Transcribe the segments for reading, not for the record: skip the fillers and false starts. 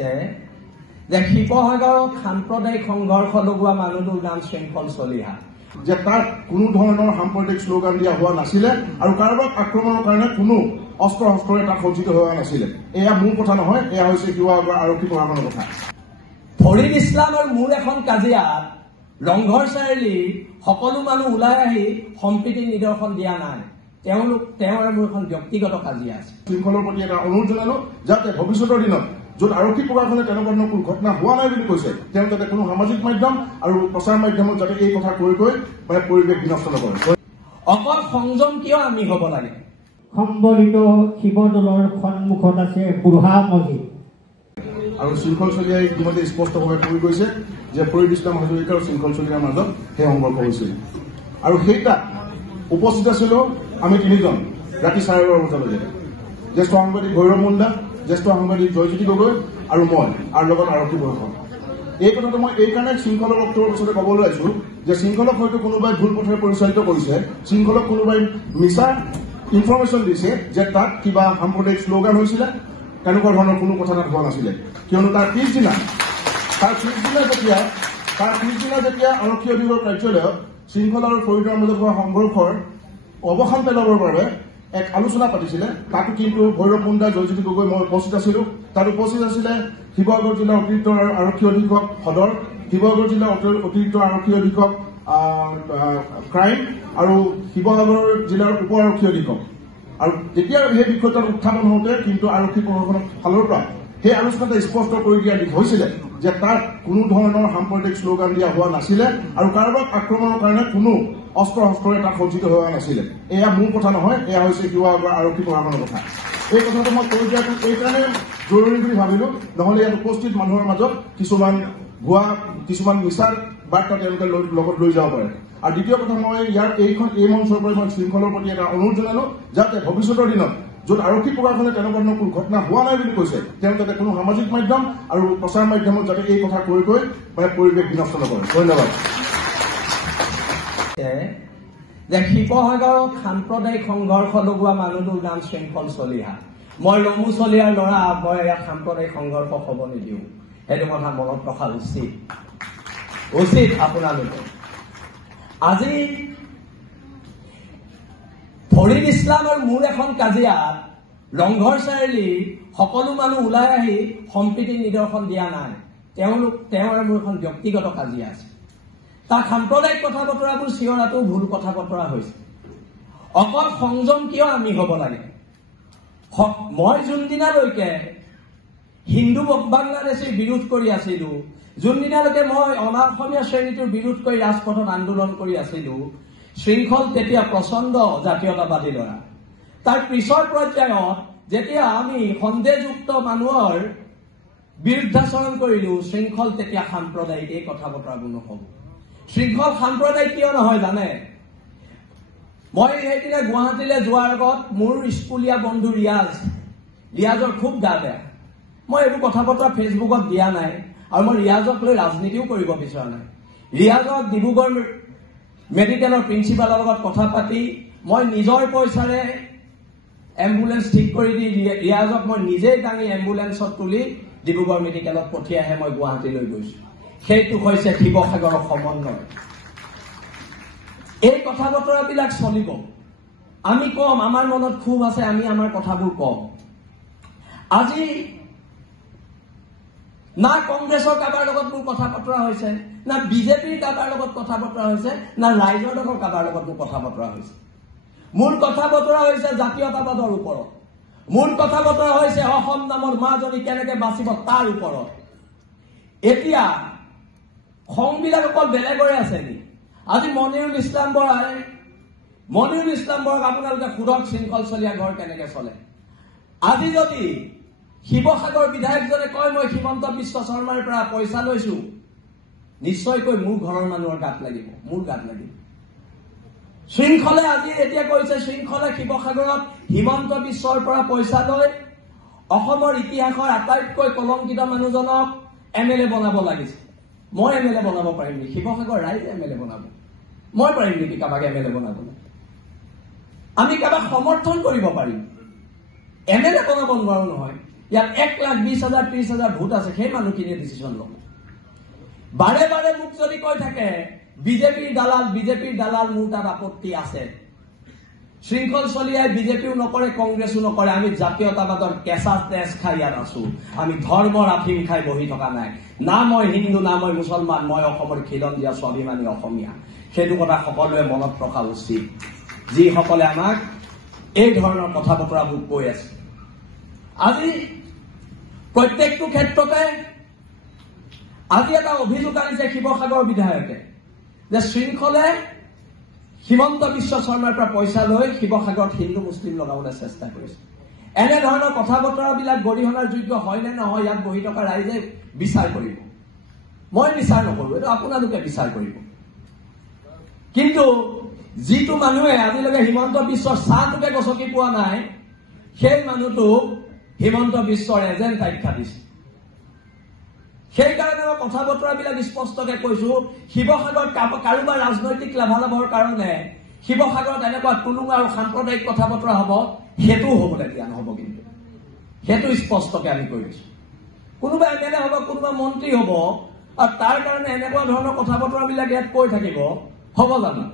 যে শিৱসাগৰত সাম্প্ৰদায়িক সংঘৰ্ষ লগোৱা মানুহটোৰ নাম শৃংখল চলিহা, যে তাত কোনো ধৰণৰ সাম্প্ৰদায়িক শ্লোগান দিয়া হোৱা নাছিলে আৰু কাৰোবাক আক্ৰমণৰ কাৰণে কোনো অস্ত্ৰ শস্ত্ৰৰে তাত সজ্জিত হোৱা নাছিলে। এয়া মোৰ কথা নহয়, এয়া হৈছে শিৱসাগৰ আৰক্ষী প্ৰশাসনৰ কথা। ফৰিদ ইছলামৰ মূল এখন কাজিয়াত ৰংঘৰ চাৰিআলিৰ সকলো মানুহ ওলাই আহি সম্প্ৰীতি নিদৰ্শন দিয়া নাই। তেওঁৰ মোৰ এখন ব্যক্তিগত কাজিয়া আছে। শৃংখলৰ প্ৰতি এটা অনুৰোধ জনালো যাতে ভৱিষ্যতৰ দিনত য'ত আৰক্ষী প্ৰশাসনে তেনেকুৱা ধৰণৰ কোনো ঘটনা হোৱা নাই বুলি কৈছে, তেওঁ যাতে কোনো সামাজিক মাধ্যম আৰু প্ৰচাৰ মাধ্যমত যাতে এই কথা কৈ পৰিৱেশ বিনষ্ট নকৰে। অকল সংযম কিয় আমি হ'ব লাগে? সম্বলিত শিৱদৌলৰ সন্মুখত আছে বুঢ়া মছজিদ আৰু শৃংখল চলিয়াই ইতিমধ্যে স্পষ্টভাৱে কৈ গৈছে যে ফৰিদ ইছলাম হাজৰিকা আৰু শৃংখল চলিয়াৰ মাজত সেই সংঘৰ্ষ হৈছিল আৰু সেইটা উপস্থিত আছিলো আমি তিনিজন ৰাতি 12:30 বজালৈকে। জ্যেষ্ঠ সাংবাদিক ভৈৰৱ মুণ্ডা, জ্যেষ্ঠ সাংবাদিক জয়জ্যোতি গগৈ আৰু মই আৰু লগত আৰক্ষী প্ৰশাসন। এই কথাটো মই এইকাৰণে শৃংখলৰ বক্তব্যৰ পিছতে ক'বলৈ আহিছো যে শৃংখলক হয়তো কোনোবাই ভুল পথেৰে পৰিচালিত কৰিছে, শৃংখলক কোনোবাই মিছা ইনফৰমেশ্যন দিছে যে তাত কিবা সাম্প্ৰদায়িক শ্লোগান হৈছিলে, তেনেকুৱা ধৰণৰ কোনো কথা তাত হোৱা নাছিলে। কিয়নো তাৰ পিছদিনা যেতিয়া আৰক্ষী অধীনৰ কাৰ্যালয়ত শৃংখল আৰু ফৰিদৰ মাজত হোৱা সংঘৰ্ষৰ অৱসান পেলাবৰ বাবে এক আলোচনা পাতিছিলে, তাতো কিন্তু ভৈৰৱ মুণ্ডা, জয়জ্যোতি গগৈ, মই উপস্থিত আছিলো। তাত উপস্থিত আছিলে শিৱসাগৰ জিলাৰ অতিৰিক্ত আৰক্ষী অধীক্ষক সদৰ, শিৱসাগৰ জিলাৰ অতিৰিক্ত আৰক্ষী অধীক্ষক ক্ৰাইম আৰু শিৱসাগৰ জিলাৰ উপ আৰক্ষী অধীক্ষক। আৰু যেতিয়া সেই বিষয়টোত উত্থাপন হওঁতে কিন্তু আৰক্ষী প্ৰশাসনৰ ফালৰ পৰা সেই আলোচনাতে স্পষ্ট কৰি দিয়া হৈছিলে যে তাত কোনো ধৰণৰ সাম্প্ৰদায়িক শ্লোগান দিয়া হোৱা নাছিলে আৰু কাৰোবাক আক্ৰমণৰ কাৰণে কোনো অস্ত্ৰ শস্ত্ৰৰে তাত সজ্জিত হোৱা নাছিলে। এয়া মোৰ কথা নহয়, এয়া হৈছে শিৱসাগৰ আৰক্ষী প্ৰশাসনৰ কথা। এই কথাটো মই কৈ দিয়াটো এইকাৰণে জৰুৰী বুলি ভাবিলো, নহলে ইয়াত উপস্থিত মানুহৰ মাজত কিছুমান মিছাৰ বাৰ্তা তেওঁলোকে লগত লৈ যাব পাৰে। আৰু দ্বিতীয় কথা, মই এই মঞ্চৰ পৰা মই শৃংখলৰ প্ৰতি এটা অনুৰোধ জনালো যাতে ভৱিষ্যতৰ দিনত য'ত আৰক্ষী প্ৰশাসনে তেনেকুৱা ধৰণৰ কোনো ঘটনা হোৱা নাই বুলি কৈছে, তেওঁ যাতে কোনো সামাজিক মাধ্যম আৰু প্ৰচাৰ মাধ্যমত যাতে এই কথা কৈ পৰিৱেশ বিনষ্ট নকৰে। ধন্যবাদ। যে শিৱসাগৰত সাম্প্ৰদায়িক সংঘৰ্ষ লগোৱা মানুহটোৰ নাম শৃংখল চলিহা। মই ৰমু চলিহাৰ ল'ৰা, মই ইয়াত সাম্প্ৰদায়িক সংঘৰ্ষ হ'ব নিদিওঁ। সেইটো কথা মনত ৰখা উচিত আপোনালোকে। আজি ফৰিদ ইছলামৰ মূল এখন কাজিয়াত ৰংঘৰ চাৰিআলিৰ সকলো মানুহ ওলাই আহি সম্প্ৰীতি নিদৰ্শন দিয়া নাই। তেওঁৰ মোৰ এখন ব্যক্তিগত কাজিয়া আছে। তাক সাম্প্ৰদায়িক কথা বতৰাবোৰ চিঞৰাটো ভুল কথা বতৰা হৈছে। অকল সংযম কিয় আমি হ'ব লাগে? মই যোনদিনালৈকে হিন্দু বাংলাদেশীৰ বিৰোধ কৰি আছিলো, যোনদিনালৈকে মই অনা অসমীয়া শ্ৰেণীটোৰ বিৰোধ কৰি ৰাজপথত আন্দোলন কৰি আছিলো, শৃংখল তেতিয়া প্ৰচণ্ড জাতীয়তাবাদী ল'ৰা। তাৰ পিছৰ পৰ্যায়ত যেতিয়া আমি সন্দেহযুক্ত মানুহৰ বিৰুদ্ধাচৰণ কৰিলো, শৃংখল তেতিয়া সাম্প্ৰদায়িক। এই কথা বতৰাবোৰ নহ'ব। শৃংখল সাম্প্ৰদায়িক কিয় নহয় জানে? মই সেইদিনা গুৱাহাটীলৈ যোৱাৰ আগত মোৰ স্কুলীয়া বন্ধু ৰিয়াজৰ খুব গা বেয়া। মই এইবোৰ কথা বতৰা ফেচবুকত দিয়া নাই আৰু মই ৰিয়াজক লৈ ৰাজনীতিও কৰিব বিচৰা নাই। ৰিয়াজক ডিব্ৰুগড় মেডিকেলৰ প্ৰিন্সিপালৰ লগত কথা পাতি মই নিজৰ পইচাৰে এম্বুলেন্স ঠিক কৰি দি ৰিয়াজক মই নিজেই দাঙি এম্বুলেন্সত তুলি ডিব্ৰুগড় মেডিকেলত পঠিয়াইহে মই গুৱাহাটীলৈ গৈছো। সেইটো হৈছে শিৱসাগৰৰ সমন্বয়। এই কথা বতৰাবিলাক চলিব। আমি কম, আমাৰ মনত ক্ষোভ আছে, আমি আমাৰ কথাবোৰ কম। আজি না কংগ্ৰেছৰ কাৰোবাৰ লগত মোৰ কথা বতৰা হৈছে, না বিজেপিৰ কাৰোবাৰ লগত কথা বতৰা হৈছে, না ৰাইজৰ দলৰ কাৰোবাৰ লগত মোৰ কথা বতৰা হৈছে। মোৰ কথা বতৰা হৈছে জাতীয়তাবাদৰ ওপৰত। মোৰ কথা বতৰা হৈছে অসম নামৰ মাজনী কেনেকে বাচিব তাৰ ওপৰত। এতিয়া খংবিলাক অকল বেলেগৰে আছে নেকি? আজি মনিৰুল ইছলাম বৰাক আপোনালোকে সোধক শৃংখল চলিয়া ঘৰ কেনেকে চলে। আজি যদি শিৱসাগৰ বিধায়কজনে কয় মই হিমন্ত বিশ্ব শৰ্মাৰ পৰা পইচা লৈছো, নিশ্চয়কৈ মোৰ ঘৰৰ মানুহৰ গাত লাগিব, মোৰ গাত লাগিব। শৃংখলে আজি এতিয়া কৈছে, শৃংখলে শিৱসাগৰত হিমন্ত বিশ্বৰ পৰা পইচা লৈ অসমৰ ইতিহাসৰ আটাইতকৈ কলংকিত মানুহজনক MLA বনাব লাগিছে। মই MLA বনাব পাৰিম নেকি? শিৱসাগৰ ৰাইজে MLA বনাব। মই পাৰিম নেকি কাৰোবাক MLA বনাবলৈ? আমি কাৰোবাক সমৰ্থন কৰিব পাৰিম, MLA বনাব নোৱাৰো নহয়। ইয়াত 1,20,000 30,000 ভোট আছে, সেই মানুহখিনিয়ে ডিচিশ্যন ল'ব। বাৰে বাৰে মোক যদি কৈ থাকে বিজেপিৰ দালাল মোৰ তাত আপত্তি আছে। শৃংখল চলিয়াই বিজেপিও নকৰে, কংগ্ৰেছো নকৰে। আমি জাতীয়তাবাদৰ কেঁচা তেজ খাই ইয়াত আছো। আমি ধৰ্মৰ আফিম খাই বহি থকা নাই। না মই হিন্দু, না মই মুছলমান, মই অসমৰ খিলঞ্জীয়া স্বাভিমানী অসমীয়া। সেইটো কথা সকলোৱে মনত ৰখা উচিত, যিসকলে আমাক এই ধৰণৰ কথা বতৰাবোৰ কৈ আছে। আজি প্ৰত্যেকটো ক্ষেত্ৰতে আজি এটা অভিযোগ আনিছে শিৱসাগৰ বিধায়কে যে শৃংখলে হিমন্ত বিশ্ব শৰ্মাৰ পৰা পইচা লৈ শিৱসাগৰত হিন্দু মুছলিম লগাবলৈ চেষ্টা কৰিছে। এনেধৰণৰ কথা বতৰাবিলাক গৰিহণাৰ যোগ্য হয় নে নহয়, ইয়াত বহি থকা ৰাইজে বিচাৰ কৰিব। মই বিচাৰ নকৰো, এইটো আপোনালোকে বিচাৰ কৰিব। কিন্তু যিটো মানুহে আজিলৈকে হিমন্ত বিশ্বৰ চাহটোকে গছকি পোৱা নাই, সেই মানুহটোক হিমন্ত বিশ্বৰ এজেণ্ট আখ্যা দিছে। সেইকাৰণে মই কথা বতৰাবিলাক স্পষ্টকে কৈছো, শিৱসাগৰত কাৰোবাৰ ৰাজনৈতিক লাভালাভৰ কাৰণে শিৱসাগৰত এনেকুৱা টুলুঙা আৰু সাম্প্ৰদায়িক কথা বতৰা হ'ব, সেইটোও হ'বলৈ দিয়া নহ'ব। কিন্তু সেইটো স্পষ্টকে আমি কৈ দিছো। কোনোবা এমএলএ হ'ব, কোনোবা মন্ত্ৰী হ'ব, আৰু তাৰ কাৰণে এনেকুৱা ধৰণৰ কথা বতৰাবিলাক ইয়াত কৈ থাকিব, হ'ব জানো?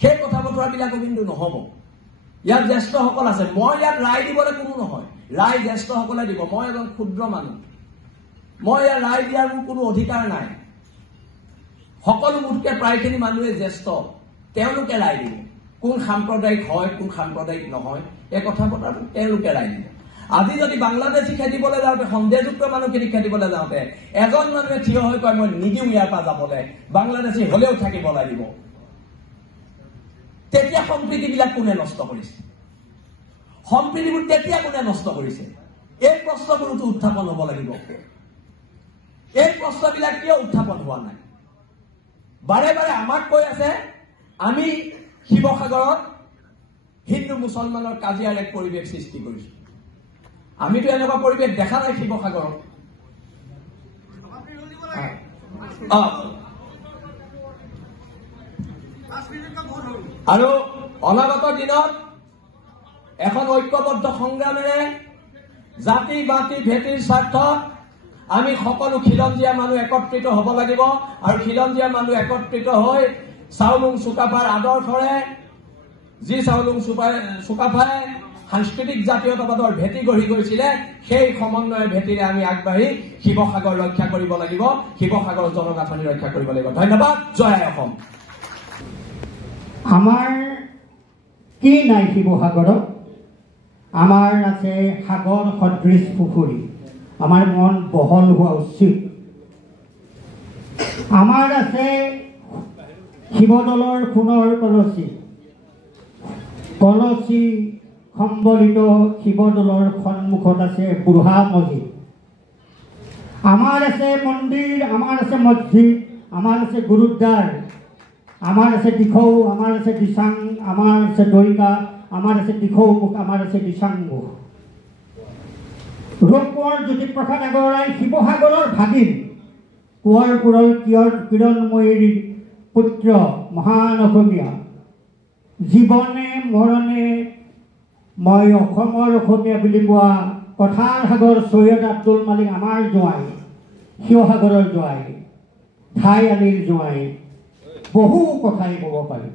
সেই কথা বতৰাবিলাকো কিন্তু নহ'ব। ইয়াত জ্যেষ্ঠসকল আছে। মই ইয়াত ৰায় দিবলৈ কোনো নহয়, ৰায় জ্যেষ্ঠসকলে দিব। মই এজন ক্ষুদ্ৰ মানুহ, মই ইয়াৰ ৰায় দিয়াৰ মোৰ কোনো অধিকাৰ নাই। সকলো মোতকে প্ৰায়খিনি মানুহে জ্যেষ্ঠ, তেওঁলোকে ৰায় দিব। কোন সাম্প্ৰদায়িক হয়, কোন সাম্প্ৰদায়িক নহয়, এই কথা বতৰাবোৰ তেওঁলোকে ৰায় দিব। আজি যদি বাংলাদেশী খেদিবলৈ যাওঁতে, সন্দেহযুক্ত মানুহখিনি খেদিবলৈ যাওঁতে এজন মানুহে থিয় হৈ কয় মই নিদিওঁ ইয়াৰ পৰা যাবলৈ, বাংলাদেশী হলেও থাকিব লাগিব, তেতিয়া সম্প্ৰীতিবিলাক কোনে নষ্ট কৰিছে? সম্প্ৰীতিবোৰ তেতিয়া কোনে নষ্ট কৰিছে? এই প্ৰশ্নবোৰতো উত্থাপন হ'ব লাগিব। এই প্ৰশ্নবিলাক কিয় উত্থাপন হোৱা নাই? বাৰে বাৰে আমাক কৈ আছে আমি শিৱসাগৰত হিন্দু মুছলমানৰ কাজিয়াৰ এক পৰিৱেশ সৃষ্টি কৰিছো। আমিতো এনেকুৱা পৰিৱেশ দেখা নাই শিৱসাগৰত। আৰু অনাগত দিনত এখন ঐক্যবদ্ধ সংগ্ৰামেৰে জাতি বাতি ভেটিৰ স্বাৰ্থত আমি সকলো খিলঞ্জীয়া মানুহ একত্ৰিত হ'ব লাগিব। আৰু খিলঞ্জীয়া মানুহ একত্ৰিত হৈ চাউলুং চুকাফাৰ আদৰ্শৰে, যি চাউলুং চুকাফাই সাংস্কৃতিক জাতীয়তাবাদৰ ভেটি গঢ়ি গৈছিলে, সেই সমন্বয়ৰ ভেটিৰে আমি আগবাঢ়ি শিৱসাগৰ ৰক্ষা কৰিব লাগিব, শিৱসাগৰৰ জনগাঁথনি ৰক্ষা কৰিব লাগিব। ধন্যবাদ। জয় অসম। আমাৰ কি নাই শিৱসাগৰত? আমাৰ আছে সাগৰ সদৃশ পুখুৰী। আমাৰ মন বহল হোৱা উচিত। আমাৰ আছে শিৱদৌলৰ সোণৰ কলচী সম্বলিত শিৱদৌলৰ সন্মুখত আছে বুঢ়া মছজিদ। আমাৰ আছে মন্দিৰ, আমাৰ আছে মছজিদ, আমাৰ আছে গুৰুদ্বাৰ, আমাৰ আছে দিখৌ, আমাৰ আছে দিচাং, আমাৰ আছে দৈকা, আমাৰ আছে দিখৌমুখ, আমাৰ আছে দিচাংমুখ। ৰূপৰ জ্যোতিপ্ৰসাদ আগৰৱালাই শিৱসাগৰৰ ভাগিন, কোঁৱৰপুৰৰ কিৰণময়ীৰ পুত্ৰ, মহান অসমীয়া। জীৱনে মৰণে মই অসমৰ অসমীয়া বুলি কোৱা কথাৰ সাগৰ চৈয়দ আব্দুল মালিক আমাৰ জোঁৱাই, শিৱসাগৰৰ জোঁৱাই, ঠাই আলিৰ জোঁৱাই। বহু কথাই ক'ব পাৰি।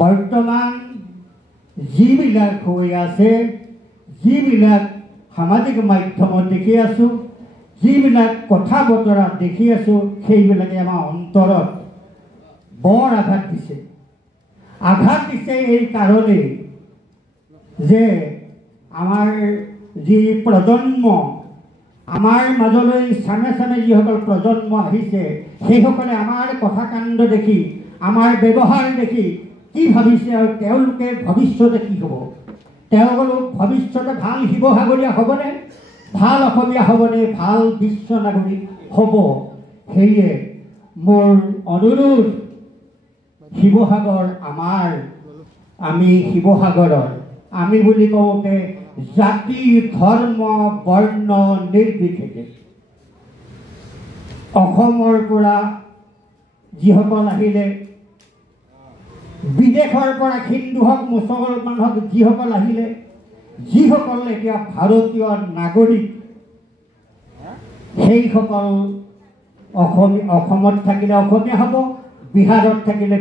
বৰ্তমান যিবিলাক হৈ আছে, যিবিলাক সামাজিক মাধ্যমত দেখি আছো, যিবিলাক কথা বতৰা দেখি আছো, সেইবিলাকে আমাৰ অন্তৰত বৰ আঘাত দিছে। আঘাত দিছে এই কাৰণেই যে আমাৰ যি প্ৰজন্ম, আমাৰ মাজলৈ চামে চামে যিসকল প্ৰজন্ম আহিছে, সেইসকলে আমাৰ কথা কাণ্ড দেখি, আমাৰ ব্যৱহাৰ দেখি কি ভাবিছে আৰু তেওঁলোকে ভৱিষ্যতে কি হ'ব? তেওঁলোক ভৱিষ্যতে ভাল শিৱসাগৰীয়া হ'বনে, ভাল অসমীয়া হ'বনে, ভাল বিশ্ব নাগৰিক হ'ব? সেয়ে মোৰ অনুৰোধ, শিৱসাগৰ আমাৰ, আমি শিৱসাগৰৰ, আমি বুলি কওঁতে জাতি ধৰ্ম বৰ্ণ নিৰ্বিশেষে অসমৰ পৰা যিসকল আহিলে, বিদেশৰ পৰা হিন্দু হওক মুছলমান হওক যিসকল আহিলে, যিসকল এতিয়া ভাৰতীয় নাগৰিক সেইসকল অসমত থাকিলে অসমীয়া হ'ব, বিহাৰত থাকিলে